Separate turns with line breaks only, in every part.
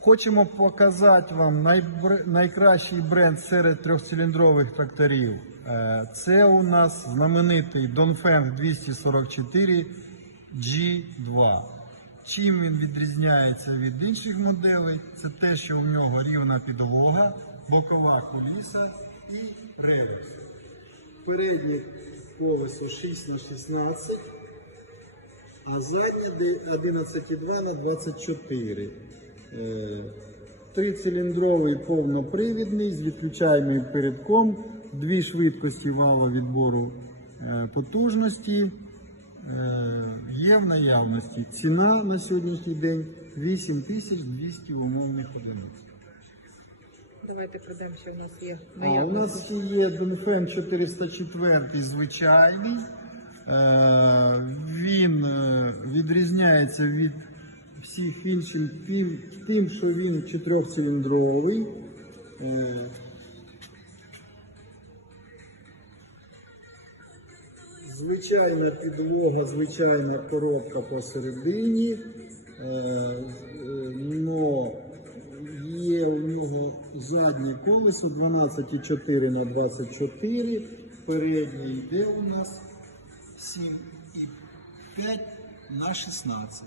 Хочемо показати вам найкращий бренд серед трьохциліндрових тракторів. Е, Це у нас знаменитий Dongfeng 244 G2. Чим він відрізняється від інших моделей? Це те, що у нього рівна підлога, бокова куліса і реверс. Переднє колесо 6 на 16 а заднє 11,2 на 24. Е, Трициліндровий повнопривідний з відключаємим передком, дві швидкості вала відбору е, потужності. е, Є в наявності. Ціна на сьогоднішній день 8200 умовних одиниць.
Давайте пройдемося, у нас є
А, у нас є Донфен 404 звичайний. Він відрізняється від всіх інших тим, що він чотирьохциліндровий. Е, Звичайна підлога, звичайна коробка посередині. Е, но є у нього заднє колесо 12,4 на 24. Переднє йде у нас 7,5 на 16.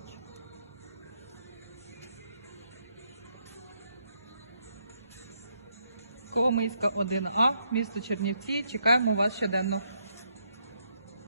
Коломийська 1А, місто Чернівці. Чекаємо вас щоденно.